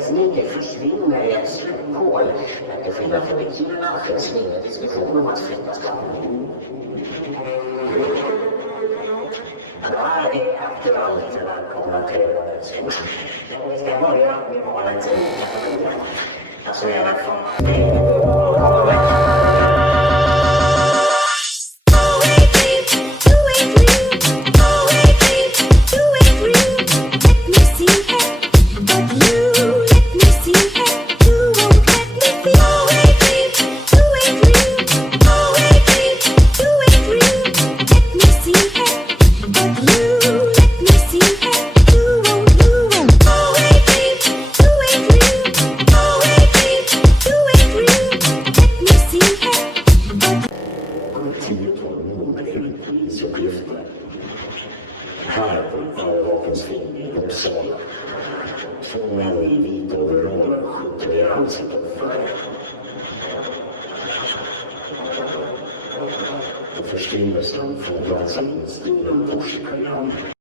Snygga försvinner i ett slukhål. Det skiljer förbikinerna försvinner en diskussion om att flytta staden. Ja, det är aktuellt. Välkomna till Öresund. Vi ska börja med valens olika partier. Alltså i alla fall. Här på övervakens film i Uppsala. 2 män i vita overaller skjuter i ansiktet för. Och försvinner sen från platsen i en stor Porsche-program.